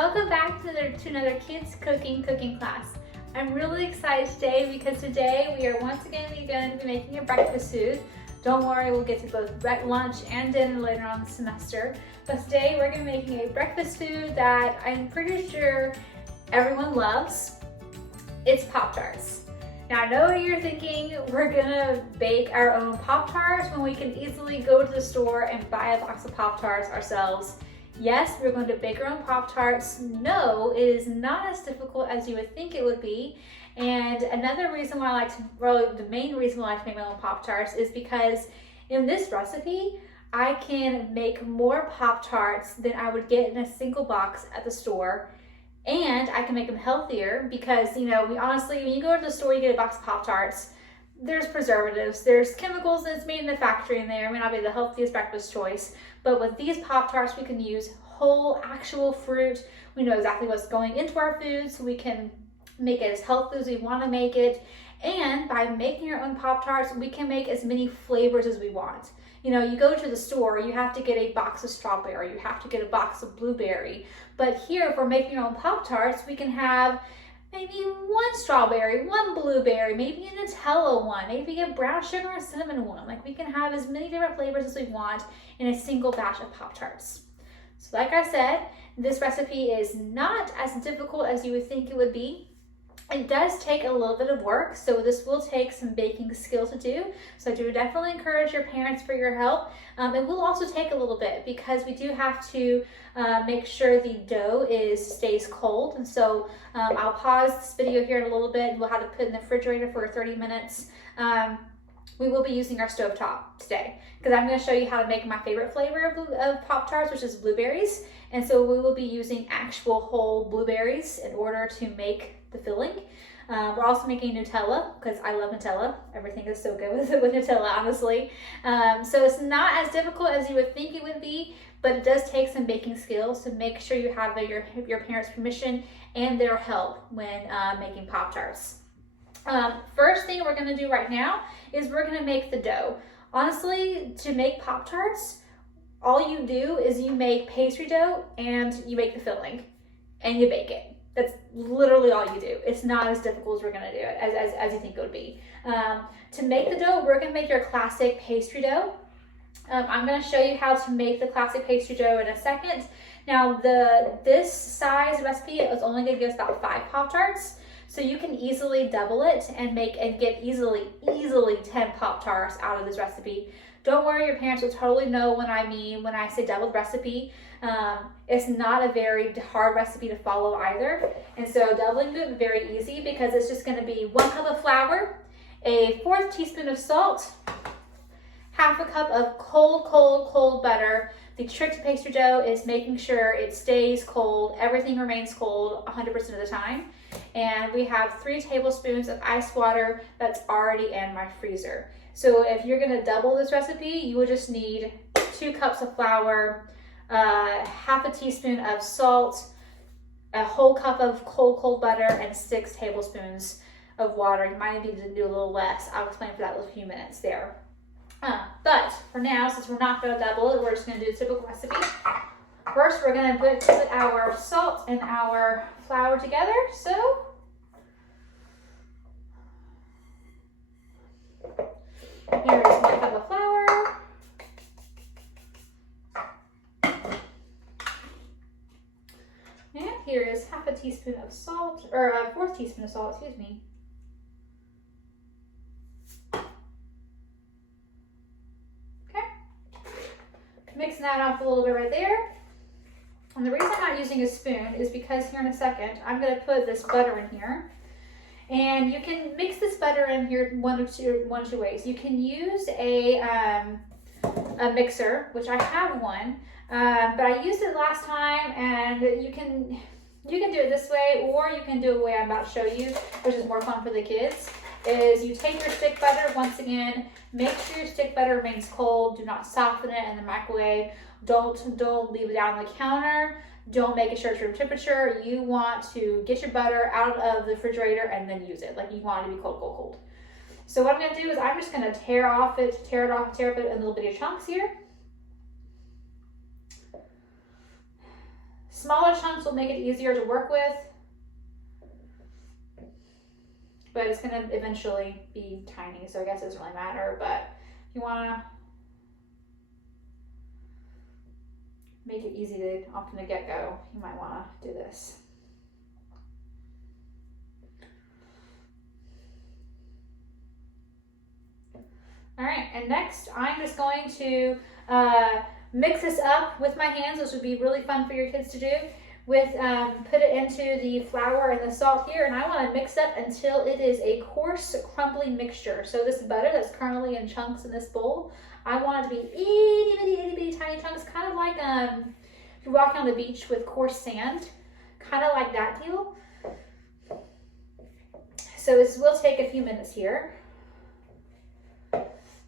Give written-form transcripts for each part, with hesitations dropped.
Welcome back to another kids cooking class. I'm really excited today because today we are once again going to be making a breakfast food. Don't worry, we'll get to both lunch and dinner later on the semester. But today we're going to be making a breakfast food that I'm pretty sure everyone loves. It's Pop-Tarts. Now I know what you're thinking, we're gonna bake our own Pop-Tarts when we can easily go to the store and buy a box of Pop-Tarts ourselves. Yes, we're going to bake our own Pop-Tarts. No, it is not as difficult as you would think it would be. And another reason why I like to, well, the main reason why I like to make my own Pop-Tarts is because in this recipe, I can make more Pop-Tarts than I would get in a single box at the store. And I can make them healthier because, you know, honestly, when you go to the store, you get a box of Pop-Tarts, there's preservatives, there's chemicals that's made in the factory in there. It may not be the healthiest breakfast choice, but with these Pop-Tarts, we can use whole, actual fruit. We know exactly what's going into our food, so we can make it as healthy as we want to make it. And by making our own Pop-Tarts, we can make as many flavors as we want. You know, you go to the store, you have to get a box of strawberry, you have to get a box of blueberry. But here, if we're making our own Pop-Tarts, we can have maybe one strawberry, one blueberry, maybe a Nutella one, maybe a brown sugar and cinnamon one. Like, we can have as many different flavors as we want in a single batch of Pop-Tarts. So like I said, this recipe is not as difficult as you would think it would be. It does take a little bit of work, so this will take some baking skill to do. So I do definitely encourage your parents for your help. It will also take a little bit because we do have to make sure the dough stays cold. And so I'll pause this video here in a little bit. We'll have to put it in the refrigerator for 30 minutes. We will be using our stovetop today because I'm going to show you how to make my favorite flavor of Pop-Tarts, which is blueberries. And so we will be using actual whole blueberries in order to make the filling. We're also making Nutella because I love Nutella. Everything is so good with Nutella, honestly. So it's not as difficult as you would think it would be, but it does take some baking skills to make sure you have your parents' permission and their help when making Pop-Tarts. First thing we're going to do right now is we're going to make the dough. Honestly, to make Pop-Tarts, all you do is you make pastry dough and you make the filling and you bake it. That's literally all you do. It's not as difficult as we're going to do it, as you think it would be. To make the dough, we're going to make your classic pastry dough. I'm going to show you how to make the classic pastry dough in a second. Now, this size recipe is only going to give us about 5 Pop-Tarts. So you can easily double it and get easily 10 Pop-Tarts out of this recipe. Don't worry, your parents will totally know what I mean when I say doubled recipe. It's not a very hard recipe to follow either. And so doubling it is very easy because it's just gonna be 1 cup of flour, a 1/4 teaspoon of salt, 1/2 cup of cold butter. The trick to pastry dough is making sure it stays cold, everything remains cold 100% of the time. And we have 3 tablespoons of ice water that's already in my freezer. So if you're gonna double this recipe, you will just need 2 cups of flour, 1/2 teaspoon of salt, a whole cup of cold butter, and 6 tablespoons of water. You might need to do a little less. I'll explain for that in a few minutes there. But for now, since we're not gonna double it, we're just gonna do the typical recipe. First, we're gonna put our salt and our flour together. So here is 1 cup of flour. And here is 1/2 teaspoon of salt, or a 1/4 teaspoon of salt, excuse me. Okay. Mixing that off a little bit right there. And the reason I'm not using a spoon is because here in a second, I'm going to put this butter in here. And you can mix this butter in here one or two ways. You can use a mixer, which I have one, but I used it last time, and you can do it this way, or you can do it the way I'm about to show you, which is more fun for the kids. Is you take your stick butter, once again, make sure your stick butter remains cold. Do not soften it in the microwave. Don't leave it out on the counter. Don't make it sure room temperature. You want to get your butter out of the refrigerator and then use it. Like, you want it to be cold. So what I'm going to do is I'm just going to tear it off in little bitty chunks here. Smaller chunks will make it easier to work with, but it's gonna eventually be tiny, so I guess it doesn't really matter. But if you wanna make it easy to off from the get-go, you might wanna do this. All right, and next I'm just going to mix this up with my hands, which would be really fun for your kids to do. With put it into the flour and the salt here, and I want to mix up until it is a coarse, crumbly mixture. So this butter that's currently in chunks in this bowl, I want it to be itty bitty tiny chunks, kind of like if you're walking on the beach with coarse sand, kind of like that deal. So this will take a few minutes here,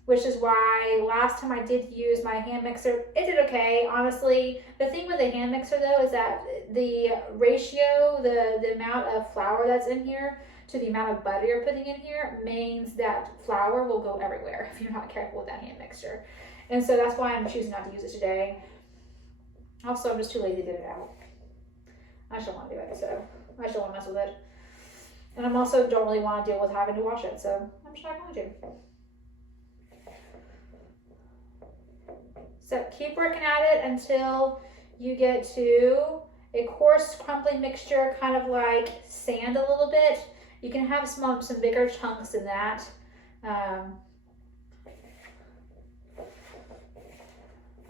which is why last time I did use my hand mixer, it did okay. Honestly, the thing with the hand mixer though is that the ratio, the amount of flour that's in here to the amount of butter you're putting in here means that flour will go everywhere if you're not careful with that hand mixer. And so that's why I'm choosing not to use it today. Also, I'm just too lazy to get it out. I just don't want to do it, so I just don't want to mess with it. And I'm also don't really want to deal with having to wash it, so I'm just not going to. So keep working at it until you get to a coarse, crumbly mixture, kind of like sand a little bit. You can have some bigger chunks than that.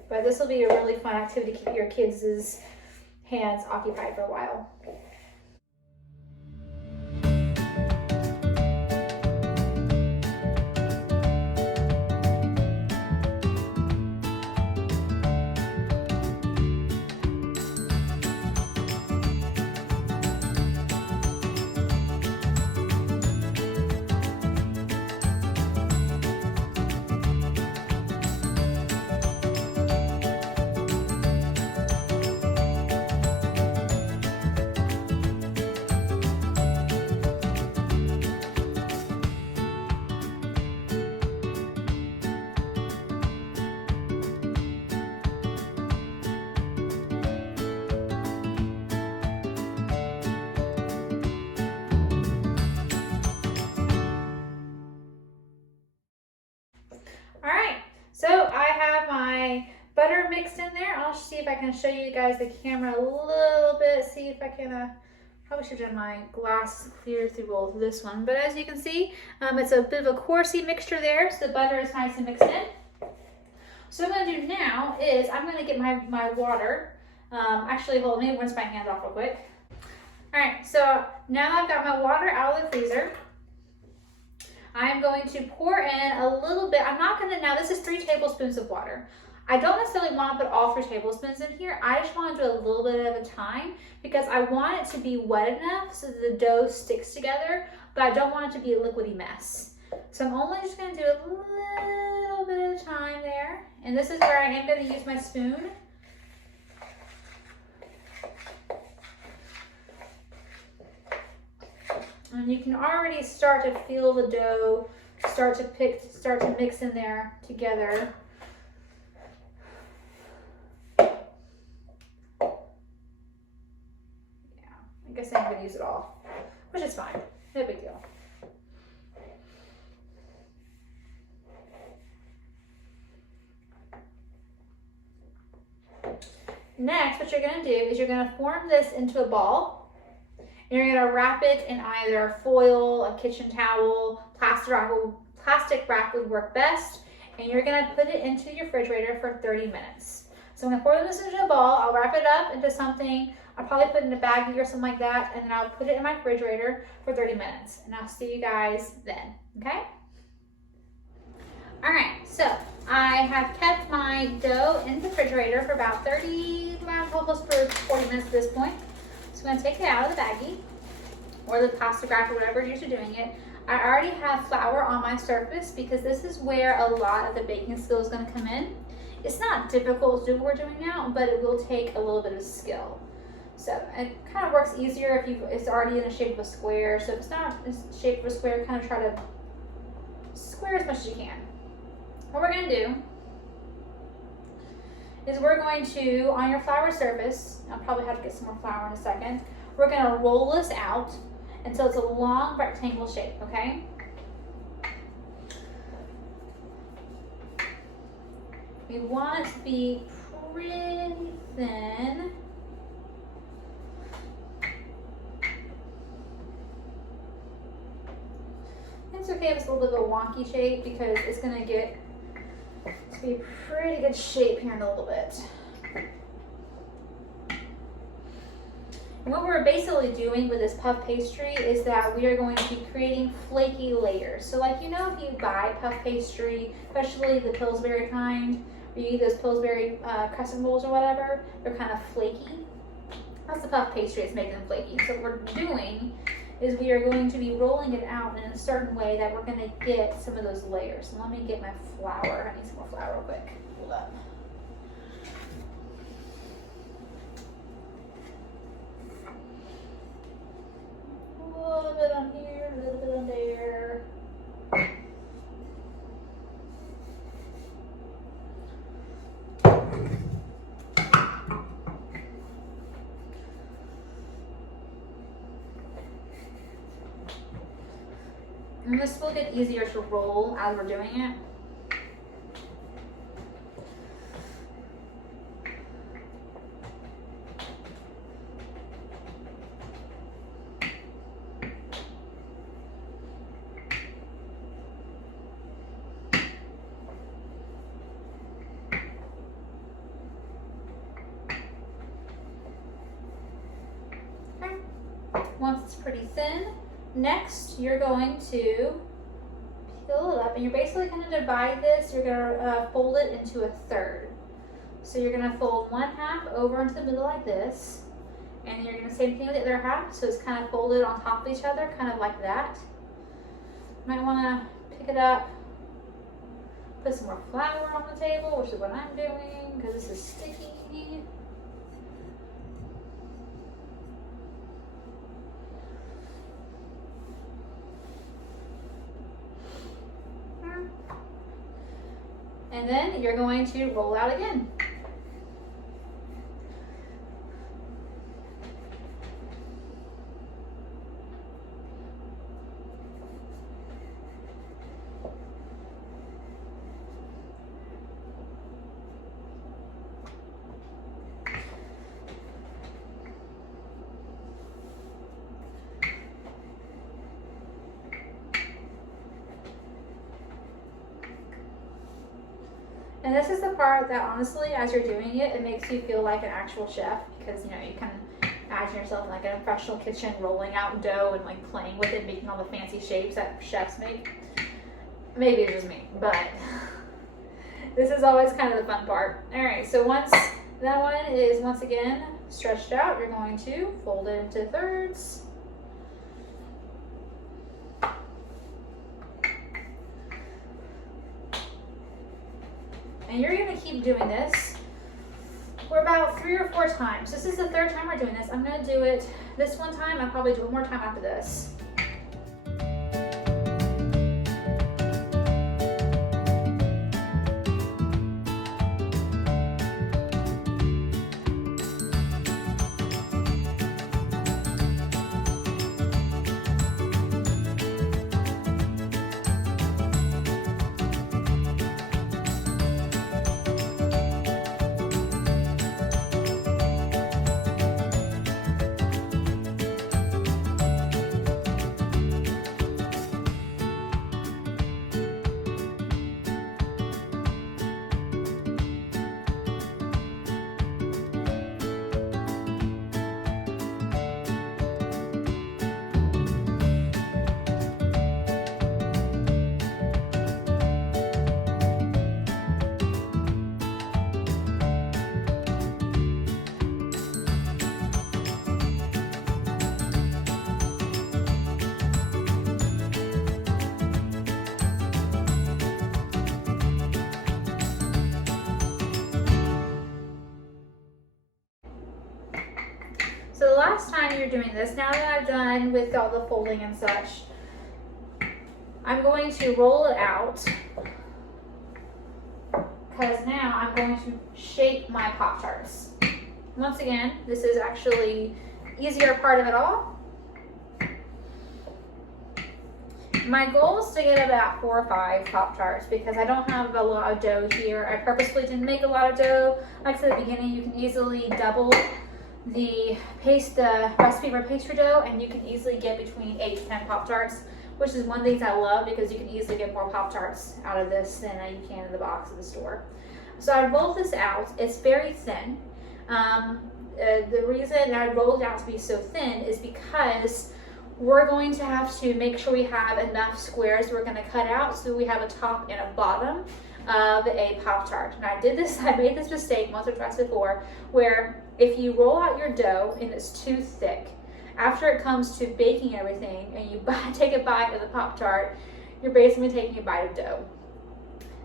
But this will be a really fun activity to keep your kids' hands occupied for a while. So I have my butter mixed in there. I'll see if I can show you guys the camera a little bit. See if I can, probably should have done my glass clear through both this one. But as you can see, it's a bit of a coursey mixture there. So the butter is nice and mixed in. So what I'm gonna do now is I'm gonna get my water. Actually, hold, let me rinse my hands off real quick. All right, so now I've got my water out of the freezer. I'm going to pour in a little bit. I'm not gonna, now this is 3 tablespoons of water. I don't necessarily want to put all 3 tablespoons in here. I just want to do a little bit at a time because I want it to be wet enough so that the dough sticks together, but I don't want it to be a liquidy mess. So I'm only just gonna do a little bit at a time there. And this is where I am gonna use my spoon. And you can already start to feel the dough start to mix in there together. Yeah, I guess I'm gonna use it all, which is fine, no big deal. Next, what you're gonna do is you're gonna form this into a ball. And you're gonna wrap it in either foil, a kitchen towel, plastic wrap would work best, and you're gonna put it into your refrigerator for 30 minutes. So I'm gonna pour this into a ball, I'll wrap it up into something, I'll probably put it in a baggie or something like that, and then I'll put it in my refrigerator for 30 minutes. And I'll see you guys then, okay? All right, so I have kept my dough in the refrigerator for about almost for 40 minutes at this point. So I'm gonna take it out of the baggie or the plastic wrap or whatever you're doing it. I already have flour on my surface because this is where a lot of the baking skill is gonna come in. It's not difficult to do what we're doing now, but it will take a little bit of skill. So it kind of works easier if it's already in the shape of a square. So if it's not in the shape of a square, kind of try to square as much as you can. What we're gonna do is we're going to, on your flour surface, I'll probably have to get some more flour in a second, we're going to roll this out until it's a long rectangle shape, okay? We want it to be pretty thin. It's okay if it's a little bit of a wonky shape because it's going to get to be a pretty good shape here in a little bit. And what we're basically doing with this puff pastry is that we are going to be creating flaky layers. So like, you know, if you buy puff pastry, especially the Pillsbury kind, or you eat those Pillsbury crescent rolls or whatever, they're kind of flaky. That's the puff pastry that's making them flaky. So what we're doing is we are going to be rolling it out in a certain way that we're going to get some of those layers. So let me get my flour. I need some more flour real quick. Hold up. A little bit on here, a little bit on there. And this will get easier to roll as we're doing it. Okay. Once it's pretty thin, next you're going to peel it up, and you're basically going to divide this. You're going to fold it into a third. So you're going to fold one half over into the middle like this, and you're going to same thing with the other half. So it's kind of folded on top of each other, kind of like that. You might want to pick it up, put some more flour on the table, which is what I'm doing because this is sticky. And then you're going to roll out again. And this is the part that honestly, as you're doing it, it makes you feel like an actual chef because, you know, you can imagine yourself in like a professional kitchen rolling out dough and like playing with it, making all the fancy shapes that chefs make. Maybe it's just me, but this is always kind of the fun part. All right, so once that one is once again stretched out, you're going to fold it into thirds. And you're going to keep doing this for about 3 or 4 times. This is the 3rd time we're doing this. I'm going to do it this one time. I'll probably do it one more time after this. So the last time you're doing this, now that I've done with all the folding and such, I'm going to roll it out because now I'm going to shape my Pop-Tarts. Once again, this is actually the easier part of it all. My goal is to get about 4 or 5 Pop-Tarts because I don't have a lot of dough here. I purposely didn't make a lot of dough. Like I said at the beginning, you can easily double the recipe for pastry dough, and you can easily get between 8 to 10 Pop-Tarts, which is one of the things I love because you can easily get more Pop-Tarts out of this than you can in the box at the store. So I rolled this out. It's very thin. The reason I rolled it out to be so thin is because we're going to have to make sure we have enough squares we're going to cut out so we have a top and a bottom of a Pop-Tart. And I made this mistake once or twice before, where if you roll out your dough and it's too thick, after it comes to baking everything and you take a bite of the Pop-Tart, you're basically taking a bite of dough.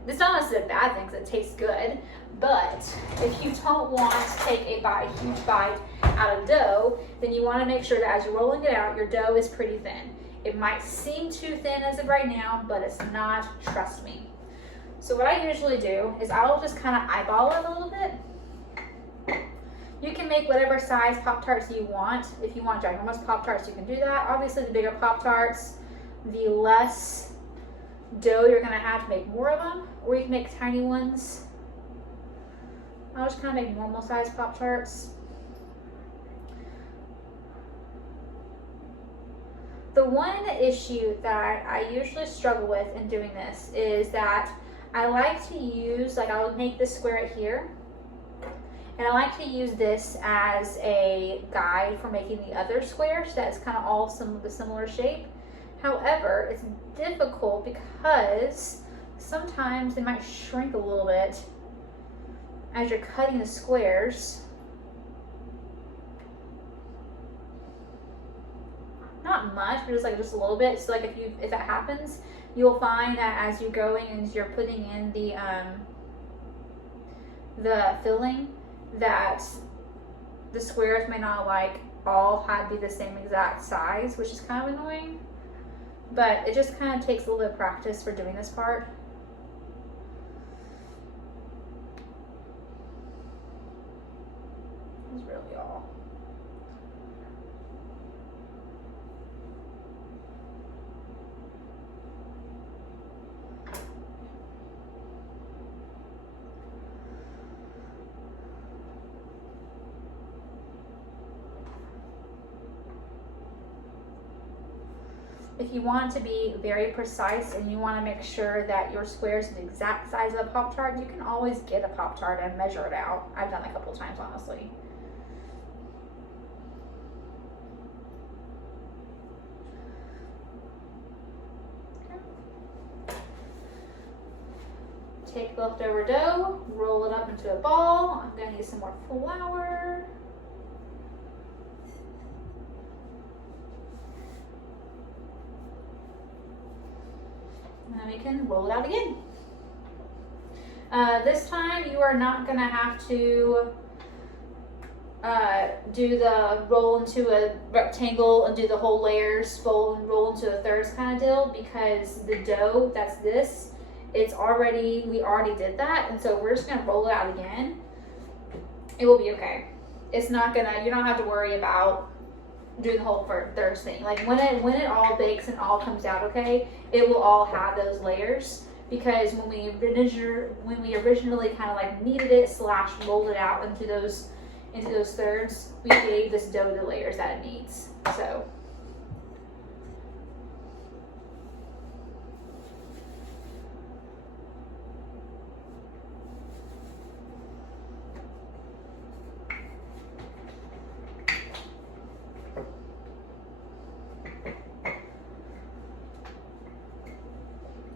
This is not necessarily a bad thing because it tastes good, but if you don't want to take a huge bite out of dough, then you want to make sure that as you're rolling it out, your dough is pretty thin. It might seem too thin as of right now, but it's not, trust me. So what I usually do is I'll just kind of eyeball it a little bit. You can make whatever size Pop-Tarts you want. If you want ginormous Pop-Tarts, you can do that. Obviously, the bigger Pop-Tarts, the less dough you're going to have to make more of them, or you can make tiny ones. I'll just kind of make normal size Pop-Tarts. The one issue that I usually struggle with in doing this is that I like to use, I'll make this square right here, and I like to use this as a guide for making the other squares. That's kind of all the similar shape. However, it's difficult because sometimes they might shrink a little bit as you're cutting the squares. Not much, but just a little bit. So if that happens, you'll find that as you're going and you're putting in the filling, that the squares may not all be the same exact size, which is kind of annoying. But it just kind of takes a little bit of practice for doing this part. That's really all. If you want to be very precise and you want to make sure that your squares are the exact size of a Pop-Tart, you can always get a Pop-Tart and measure it out. I've done it a couple of times, honestly. Take leftover dough, roll it up into a ball. I'm going to need some more flour. And then we can roll it out again. This time you are not going to have to do the roll into a rectangle and do the whole layers, roll into the thirds kind of deal, because the dough, we already did that, and so we're just going to roll it out again. It will be okay. You don't have to worry about doing the whole thirds thing. When it all bakes and all comes out okay, it will all have those layers, because when we originally kind of kneaded it / rolled it out into those thirds, we gave this dough the layers that it needs. So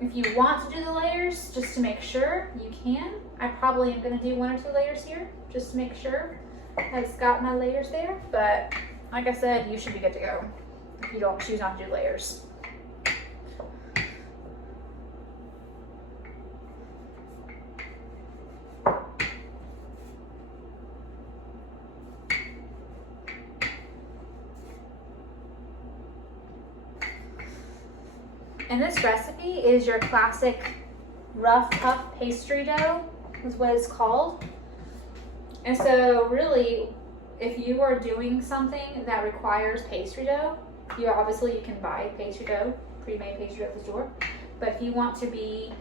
if you want to do the layers, just to make sure, you can. I probably am going to do 1 or 2 layers here, just to make sure I've got my layers there. But like I said, you should be good to go if you don't choose not to do layers. And this recipe is your classic rough puff pastry dough. is what it's called. And so really, if you are doing something that requires pastry dough, you can buy pastry dough, pre-made pastry dough at the store. But if you want to be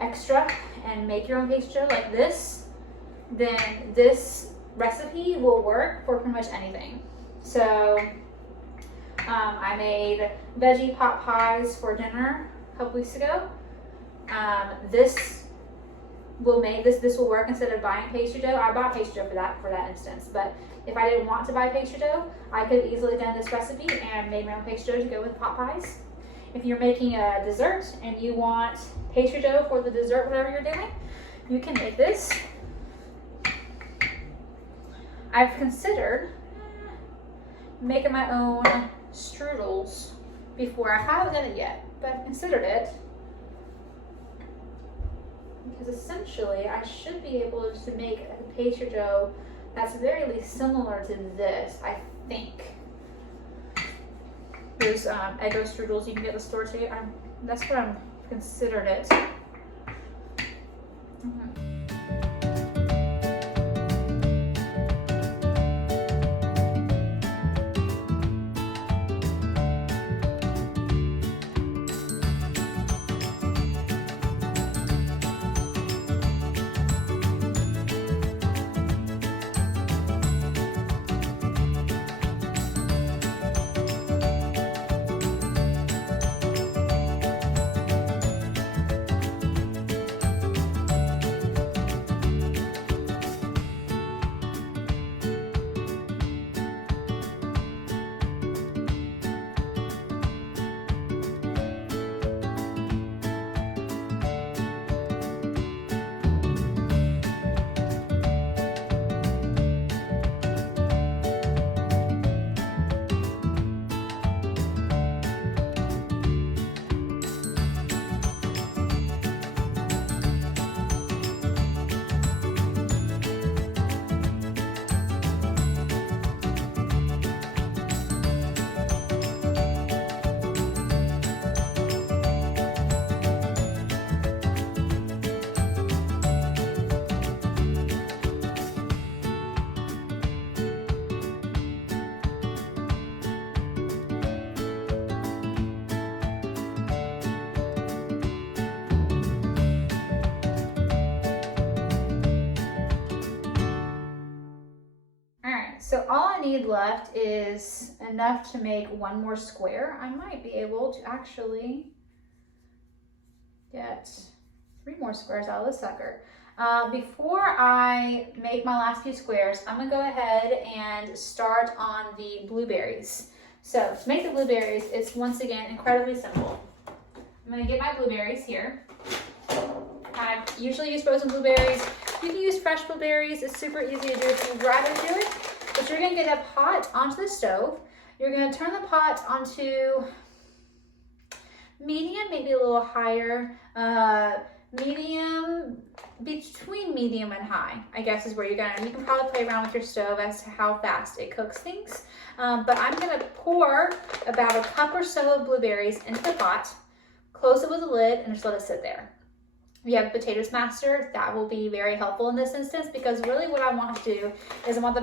extra and make your own pastry dough like this, then this recipe will work for pretty much anything. So I made veggie pot pies for dinner a couple weeks ago. This will work instead of buying pastry dough. I bought pastry dough for that instance, but if I didn't want to buy pastry dough, I could have easily done this recipe and made my own pastry dough to go with pot pies. If you're making a dessert and you want pastry dough for the dessert, whatever you're doing, you can make this. I've considered making my own strudels before. I haven't done it yet, but I've considered it because essentially I should be able to make a pastry dough that's very similar to this, I think. There's Eggo strudels you can get at the store too. That's what I'm considered it. So all I need left is enough to make one more square. I might be able to actually get 3 more squares out of this sucker. Before I make my last few squares, I'm gonna go ahead and start on the blueberries. So to make the blueberries, it's once again incredibly simple. I'm gonna get my blueberries here. I usually use frozen blueberries. You can use fresh blueberries. It's super easy to do if you'd rather do it. But you're gonna get a pot onto the stove. You're gonna turn the pot onto medium, maybe a little higher, medium, between medium and high, I guess is where you can probably play around with your stove as to how fast it cooks things. But I'm gonna pour about a cup or so of blueberries into the pot, close it with a lid, and just let it sit there. If you have a potato smasher, that will be very helpful in this instance, because really what I want to do is I want the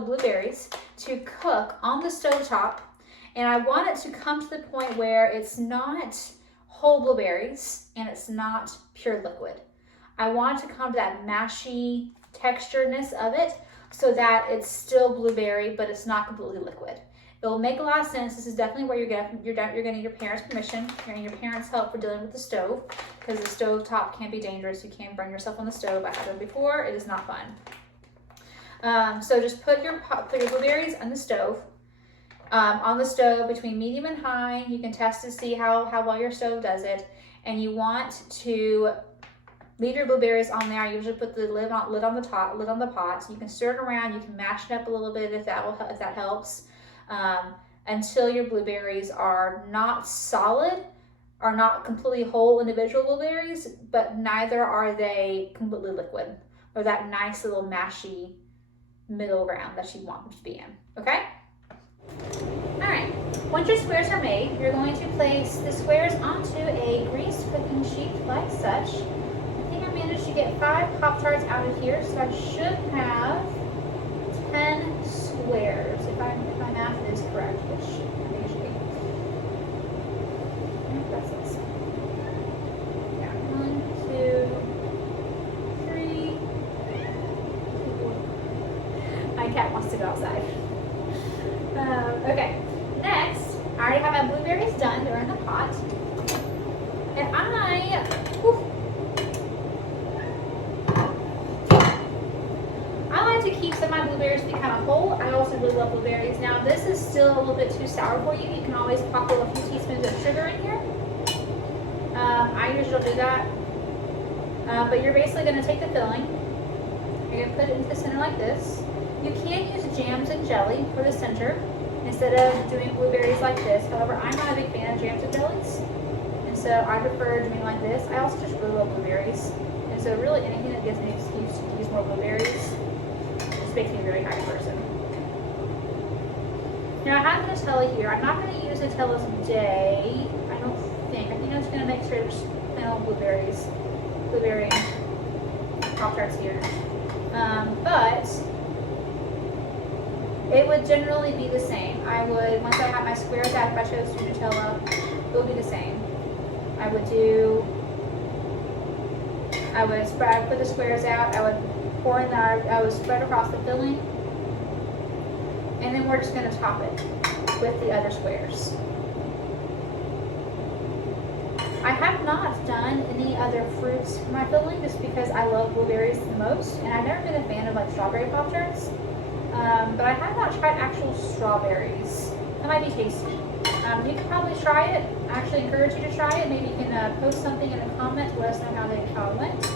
blueberries to cook on the stovetop, and I want it to come to the point where it's not whole blueberries and it's not pure liquid. I want it to come to that mashy texturedness of it so that it's still blueberry, but it's not completely liquid. It'll make a lot of sense. This is definitely where you're gonna need your parents' permission. You're gonna need your parents' help for dealing with the stove, because the stove top can be dangerous. You can burn yourself on the stove. I have done before. It is not fun. So just put your blueberries on the stove. On the stove between medium and high. You can test to see how well your stove does it. And you want to leave your blueberries on there. I usually put the lid on the pot. You can stir it around. You can mash it up a little bit if that helps. Until your blueberries are not solid, are not completely whole individual blueberries, but neither are they completely liquid, or that nice little mashy middle ground that you want them to be in, okay? All right, once your squares are made, you're going to place the squares onto a greased cooking sheet like such. get 5 Pop-Tarts out of here, so I should have 10 squares, if my math is correct, which I think it should be. That's this. Yeah, 1, 2, 3, 4. My cat wants to go outside. Okay, next, I already have my blueberries done. They're in the pot. And I like to keep some of my blueberries to be kind of whole. I also really love blueberries. Now, this is still a little bit too sour for you. You can always pop a few teaspoons of sugar in here. I usually do that. But you're basically going to take the filling. You're going to put it into the center like this. You can use jams and jelly for the center instead of doing blueberries like this. However, I'm not a big fan of jams and jellies, and so I prefer doing like this. I also just really love blueberries, and so really anything that gives me an excuse to use more blueberries just makes me a very happy person. Now I have Nutella here. I'm not going to use Nutella today. I don't think. I think I'm just going to make sure there's plain old blueberry Pop-Tarts here. But it would generally be the same. I would, once I have my squares out, if I chose to do Nutella, it would be the same. I would put the squares out, I would pour in I would spread across the filling, and then we're just going to top it with the other squares. I have not done any other fruits for my filling just because I love blueberries the most, and I've never been a fan of like strawberry Pop-Tarts. But I have not tried actual strawberries. That might be tasty. You can probably try it. I actually encourage you to try it. Maybe you can post something in the comments, let us know how it went.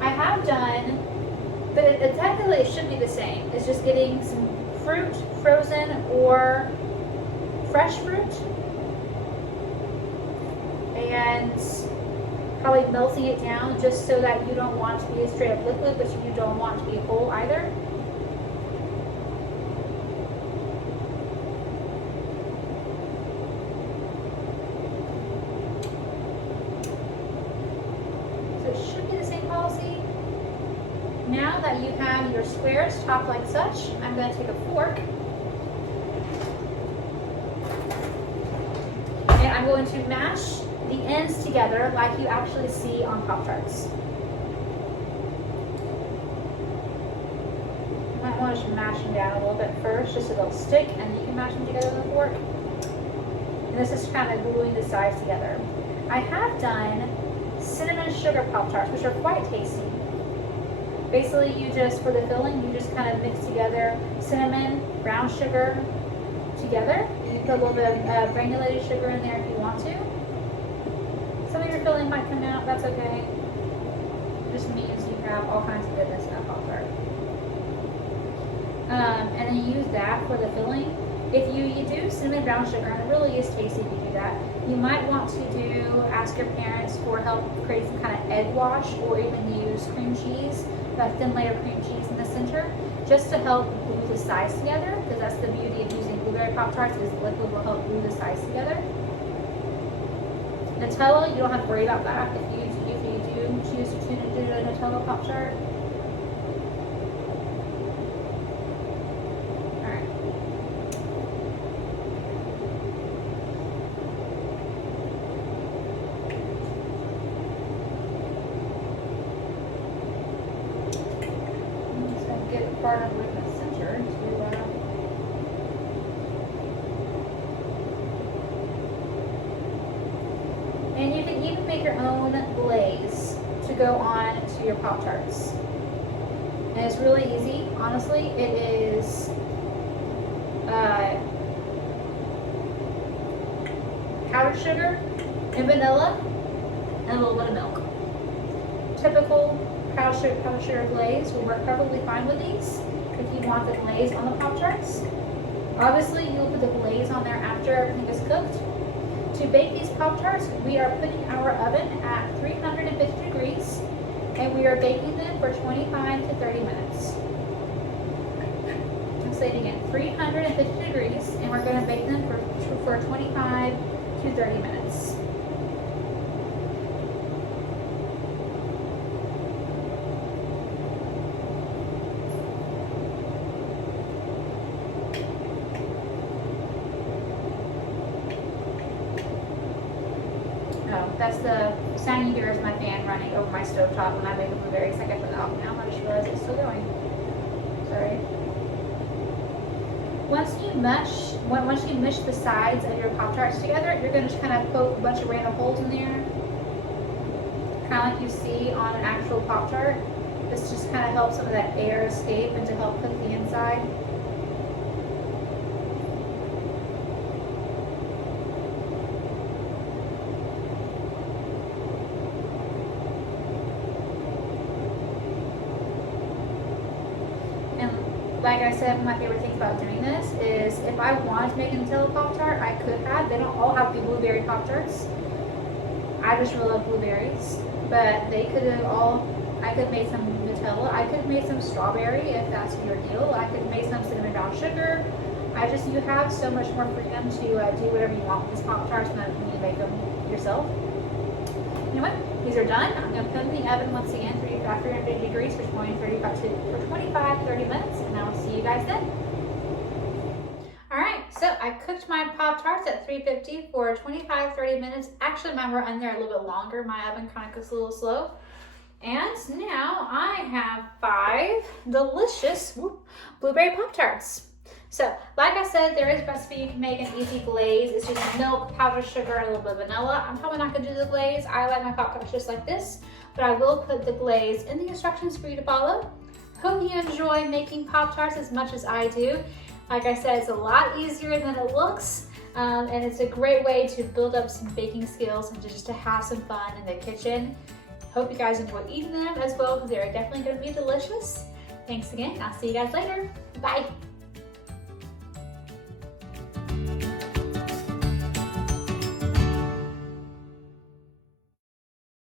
I have done, but technically it should be the same. It's just getting some fruit, frozen or fresh fruit, and probably melting it down just so that you don't want to be a straight up liquid, but you don't want to be whole either. So it should be the same policy. Now that you have your squares topped like such, I'm going to take a fork and I'm going to mash the ends together like you actually see on Pop-Tarts. You might want to just mash them down a little bit first just so they'll stick, and then you can mash them together with a fork. And this is kind of gluing the sides together. I have done cinnamon sugar Pop-Tarts, which are quite tasty. Basically, you just, for the filling, you just kind of mix together cinnamon, brown sugar together. You can put a little bit of granulated sugar in there if you want to. Some of your filling might come out, that's okay. It just means you have all kinds of goodness in that Pop-Tart. And then you use that for the filling. If you do cinnamon brown sugar, and it really is tasty if you do that, you might want to ask your parents for help create some kind of egg wash, or even use cream cheese, that thin layer of cream cheese in the center, just to help glue the sides together, because that's the beauty of using blueberry Pop-Tarts, is the liquid will help glue the sides together. Nutella, you don't have to worry about that if you do choose to do a Nutella Pop-Tart. Alright. I'm just going to get part of with the center to and you can even make your own glaze to go on to your Pop-Tarts. And it's really easy, honestly. It is powdered sugar and vanilla and a little bit of milk. Typical powdered sugar glaze will work perfectly fine with these if you want the glaze on the Pop-Tarts. Obviously, you'll put the glaze on there after everything is cooked. To bake these Pop-Tarts, we are putting our oven at 350 degrees, and we are baking them for 25 to 30 minutes. setting at 350 degrees, and we're going to bake them for 25 to 30 minutes. Oh, that's the sound you hear is my fan running over my stovetop when I bake the blueberries. I got to turn it off now. I just realized it's still going. Sorry. Once you mush the sides of your Pop-Tarts together, you're going to kind of poke a bunch of random holes in there, kind of like you see on an actual Pop-Tart. This just kind of helps some of that air escape and to help cook the inside. Like I said, one of my favorite things about doing this is if I wanted to make a Nutella Pop-Tart, I could have. They don't all have to be blueberry Pop-Tarts. I just really love blueberries. But they could have all, I could have made some Nutella. I could have made some strawberry if that's your deal. I could have made some cinnamon brown sugar. You have so much more freedom to do whatever you want with these Pop-Tarts than when you make them yourself. Anyway, these are done. I'm going to put them in the oven once again, 350 degrees for 25-30 minutes, and I will see you guys then. Alright, so I cooked my Pop-Tarts at 350 for 25-30 minutes. Actually, mine were under a little bit longer. My oven kind of cooks a little slow. And now I have 5 delicious blueberry Pop-Tarts. So, like I said, there is a recipe you can make an easy glaze. It's just milk, powdered sugar, and a little bit of vanilla. I'm probably not going to do the glaze. I like my Pop-Tarts just like this, but I will put the glaze in the instructions for you to follow. Hope you enjoy making Pop-Tarts as much as I do. Like I said, it's a lot easier than it looks, and it's a great way to build up some baking skills and just to have some fun in the kitchen. Hope you guys enjoy eating them as well, because they are definitely going to be delicious. Thanks again. I'll see you guys later. Bye.